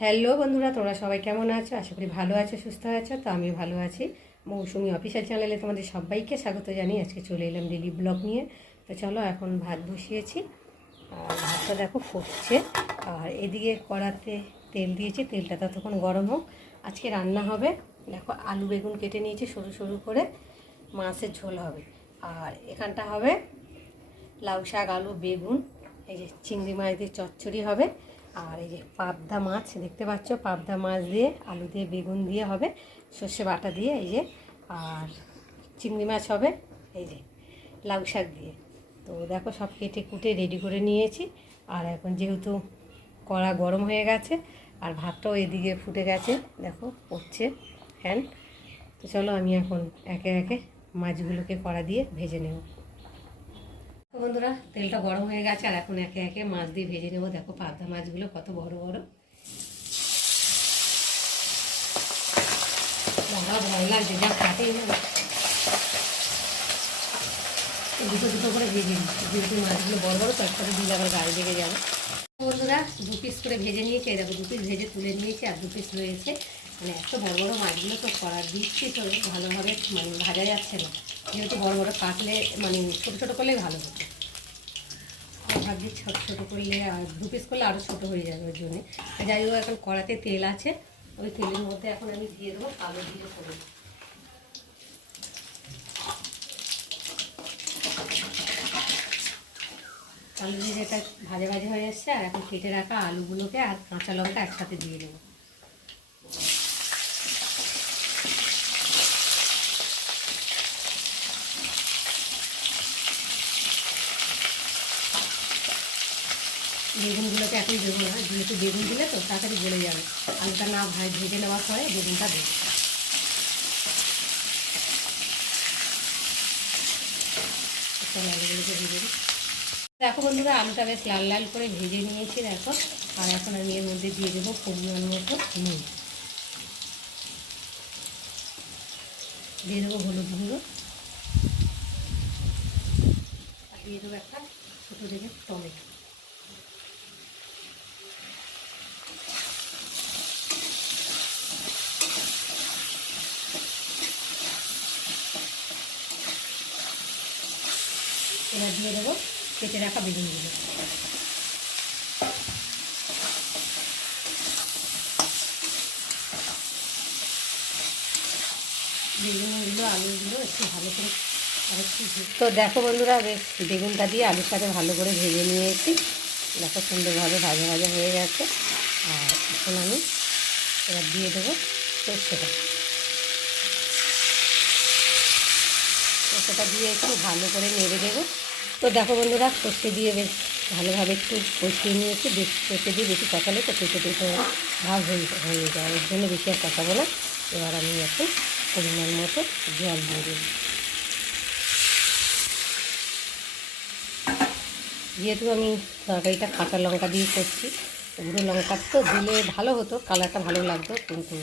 Hello বন্ধুরা, তোমরা সবাই কেমন আছো? আশা করি ভালো আছো, সুস্থ আছো। তো আমিও ভালো আছি। মৌসুমি অফিসিয়াল চ্যানেলে তোমাদের সবাইকে স্বাগত জানিয়ে আজকে চলে এলাম ডেলি ব্লগ নিয়ে। তো চলো, এখন ভাত বসিয়েছি আর ভাতটা দেখো ফুটছে। আর এদিকে কড়াতে তেল দিয়েছি, তেলটা ততক্ষণ গরম হোক। আজকে রান্না হবে, দেখো আলু বেগুন কেটে নিয়েছি সরু সরু করে, মাছের ঝোল হবে। আর এখানটা হবে লাউ শাক, আলু, বেগুন, এই যে চিংড়ি মাছ দিয়ে চচ্চড়ি হবে। আর এই যে পাবদা মাছ দেখতে পাচ্ছ, পাবদা মাছ দিয়ে আলু দিয়ে বেগুন দিয়ে হবে, সর্ষে বাটা দিয়ে। এই যে আর চিংড়ি মাছ হবে এই যে লাউ শাক দিয়ে। তো দেখো সব কেটে কুটে রেডি করে নিয়েছি। আর এখন যেহেতু কড়া গরম হয়ে গেছে আর ভাতটাও এদিকে ফুটে গেছে, দেখো পড়ছে ফ্যান। তো চলো আমি এখন একে একে মাছগুলোকে কড়া দিয়ে ভেজে নেব। বন্ধুরা, তেলটা গরম হয়ে গেছে আর এখন একে একে মাছ দিয়ে ভেজে নেবো। দেখো পাবদা মাছগুলো কত বড় বড়, বাবা ভয় লাগছে যা কাটেই না। দুটো দুটো করে ভেজে নিচ্ছি, যেহেতু মাছগুলো বড় বড়, তারপরে দিলে আবার গায়ে লেগে যাবে। বন্ধুরা, 2 পিস করে ভেজে নিয়েছি। দেখো 2 পিস ভেজে তুলে নিয়েছি আর 2 পিস রয়েছে। মানে এত বড় বড় মাছগুলো তো কড়া দিচ্ছি তো ভালোভাবে মানে ভাজা যাচ্ছে না, যেহেতু বড় বড় কাটলে মানে ছোটো ছোটো করলেই ভালো হতো। ভাবছি ছোটো ছোটো করলে আর 2 পিস করলে আরও ছোটো হয়ে যাবে, ওই জন্যে। যাই হোক, এখন কড়াতে তেল আছে, ওই তেলের মধ্যে এখন আমি দিয়ে দেবো কালো জিরে করে। কালো জিরেটা ভাজা ভাজা হয়ে যাচ্ছে আর এখন কেটে রাখা আলুগুলোকে আর কাঁচা লঙ্কা একসাথে দিয়ে দেবো। বেগুনগুলোকে এখনই দেবো না, যেহেতু বেগুন দিলে তো তাড়াতাড়ি গলে যাবে। আলুটা না ভেজে নেওয়ার পরে বেগুনটা দেবো। আলুগুলোকে ভেজে দিই। দেখো বন্ধুরা, আলুটা বেশ লাল লাল করে ভেজে নিয়েছি দেখো। আর এখন আমি এর মধ্যে দিয়ে দেবো পরিমাণ মতো নুন, দিয়ে দেবো হলুদ গুঁড়ো, আর দিয়ে দেবো একটা ছোটো দেখে টমেটো। এবার দিয়ে দেবো কেটে রাখা বেগুনগুলো। বেগুনগুলো আলুগুলো একটু ভালো করে আর একটু তো দেখো বন্ধুরা, বেশ বেগুনটা দিয়ে আলুর সাথে ভালো করে ভেজে নিয়েছি। দেখো সুন্দরভাবে ভাজা ভাজা হয়ে গেছে। আর এখন আমি এবার দিয়ে দেবো সর্ষেটা। সর্ষেটা দিয়ে একটু ভালো করে নেড়ে দেবো। তো দেখো বন্ধুরা, সর্ষে দিয়ে বেশ ভালোভাবে একটু কষিয়ে নিয়েছি। বেশি সর্ষে দিয়ে বেশি কষালে তো কেটে কেটে ভাগ হয়ে যায়, ওর জন্য বেশি আর কষাবো না। এবার আমি একটু পরিমাণ মতো জল দিয়ে দেবো। যেহেতু আমি তরকারিটা কাঁচা লঙ্কা দিয়ে করছি, গুঁড়ো লঙ্কা তো দিলে ভালো হতো, কালারটা ভালো লাগতো, কিন্তু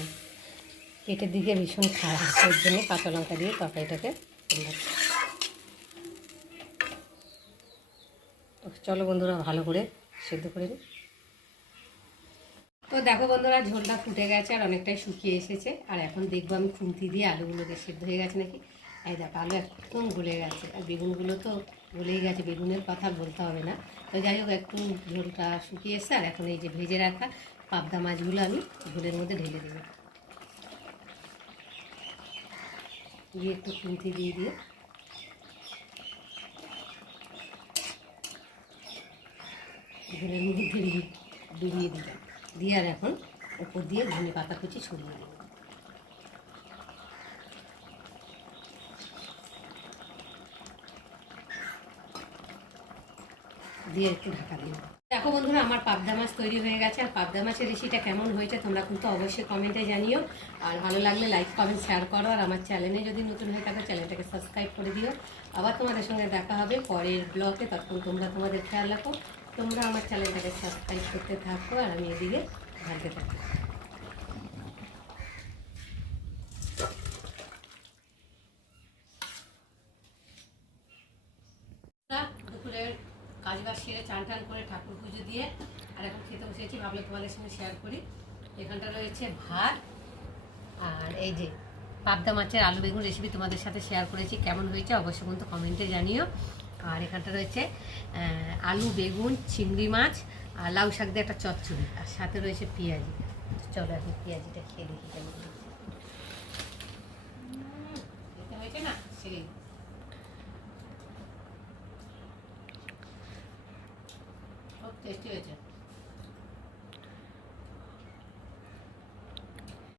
পেটের দিকে ভীষণ খারাপ, ওর জন্য কাঁচা লঙ্কা দিয়ে তরকারিটাকে তো চলো বন্ধুরা, ভালো করে সেদ্ধ করে নিই। তো দেখো বন্ধুরা, ঝোলটা ফুটে গেছে আর অনেকটাই শুকিয়ে এসেছে। আর এখন দেখবো আমি খুন্তি দিয়ে আলুগুলোকে সেদ্ধ হয়ে গেছে নাকি। এই দেখো আলু একদম গলে গেছে আর বেগুনগুলো তো গলেই গেছে, বেগুনের কথা বলতে হবে না। তো যাই হোক, একটু ঝোলটা শুকিয়ে এসছে। আর এখন এই যে ভেজে রাখা পাবদা মাছগুলো আমি ঝোলের মধ্যে ঢেলে দেবো, দিয়ে একটু খুন্তি দিয়ে ঝোলের মধ্যে ডুবিয়ে দিলাম, দিয়ে আর এখন উপর দিয়ে ধনে পাতা কুচি ছড়িয়ে দেবো, দিয়ে একটু ঢাকা দিই। দেখো বন্ধুরা, আমার পাবদা মাছ তৈরি হয়ে গেছে। আর পাবদা মাছের রেসিপিটা কেমন হয়েছে তোমরা কিন্তু অবশ্যই কমেন্টে জানিও। আর ভালো লাগলে লাইক কমেন্ট শেয়ার করো। আর আমার চ্যানেলে যদি নতুন হয়ে থাকে চ্যানেলটাকে সাবস্ক্রাইব করে দিও। আবার তোমাদের সঙ্গে দেখা হবে পরের ব্লগে, তখন তোমরা তোমাদের খেয়াল রাখো। তোমরা আমার চ্যানেলটাকে সাবস্ক্রাইব করতে থাকো আর আমি এদিকে ভাজতে থাকি। দুপুরের কাজ বাজ সেরে চান টান করে ঠাকুর পুজো দিয়ে আর এখন খেতে বসেছি, ভাবলে তোমাদের সঙ্গে শেয়ার করি। এখানটা রয়েছে ভাত, আর এই যে পাবদা মাছের আলু বেগুন রেসিপি তোমাদের সাথে শেয়ার করেছি, কেমন হয়েছে অবশ্যই কিন্তু কমেন্টে জানিও। আর এখানটা রয়েছে আলু বেগুন চিংড়ি মাছ আর লাউ শাক দিয়ে একটা চচ্চড়ি, আর সাথে রয়েছে পেঁয়াজি। চলো এখন পেঁয়াজিটা খেয়ে দেখি কেমন হয়েছে না, সেই খুব টেস্টি হয়েছে।